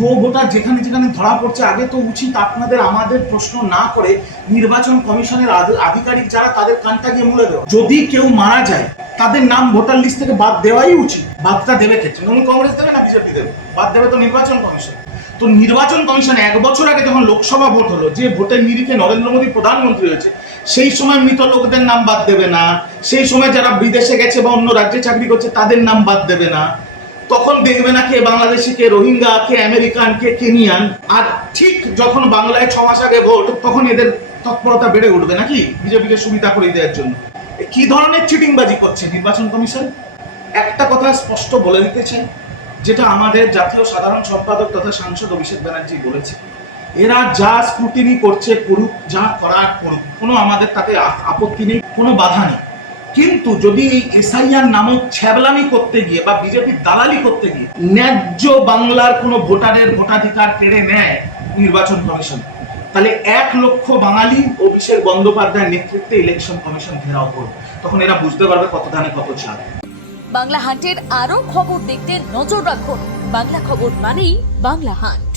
Voter যেখানে যেখানে ধরা পড়ছে, আগে তো উচিত আপনাদের আমাদের প্রশ্ন না করে নির্বাচন কমিশনের আধিকারিক যারা তাদের কানটা গিয়ে মুড়ে দেওয়া। যদি কেউ মারা যায় তাদের নাম ভোটার লিস্ট থেকে বাদ দেওয়াই উচিত। বাদটা দেবে কে? তৃণমূল কংগ্রেস দেবে না বিজেপি দেবে? বাদ দেবে তো নির্বাচন কমিশন। তো নির্বাচন কমিশন 1 বছর আগে যখন লোকসভা ভোট হলো, যে ভোটের নিরিখে নরেন্দ্র মোদী প্রধানমন্ত্রী হয়েছে, সেই সময় মৃত লোকদের নাম বাদ দেবে না, সেই সময় যারা বিদেশে গেছে বা অন্য রাজ্যে চাকরি করছে তাদের নাম বাদ দেবে না। তখন দেখবে না কে বাংলাদেশি, কে রোহিঙ্গা, কে আমেরিকান, কে কেনিয়ান। আর ঠিক যখন বাংলায় 6 মাস আগে ভোট, তখন এদের তৎপরতা বেড়ে উঠবে নাকি বিজেপিকে সুবিধা করে দেওয়ার জন্য। কি ধরনের চিটিংবাজি করছে নির্বাচন কমিশন? একটা কথা স্পষ্ট বলে দিতে চাই, যেটা আমাদের জাতীয় সাধারণ সম্পাদক তথা সাংসদ অভিষেক ব্যানার্জি বলেছে, এরা যা স্ক্রুটিনি করছে করুক, যা করার করুক, কোনো আমাদের তাতে আপত্তি নেই, কোনো বাধা নেই। কিন্তু যদি এই এসআইআর নামক ছ্যাবলামি করতে গিয়ে বা বিজেপির দালালি করতে গিয়ে ন্যায্য বাংলার কোনো ভোটারের ভোটাধিকার কেড়ে নেয় নির্বাচন কমিশন, তাহলে 1 লক্ষ বাঙালি অভিষেক বন্দ্যোপাধ্যায়ের নেতৃত্বে ইলেকশন কমিশন ঘেরাও করবে। তখন এরা বুঝতে পারবে কত ধানে কত চাল। বাংলা হান্টের আরো খবর দেখতে নজর রাখুন। বাংলা খবর মানেই বাংলা হান্ট।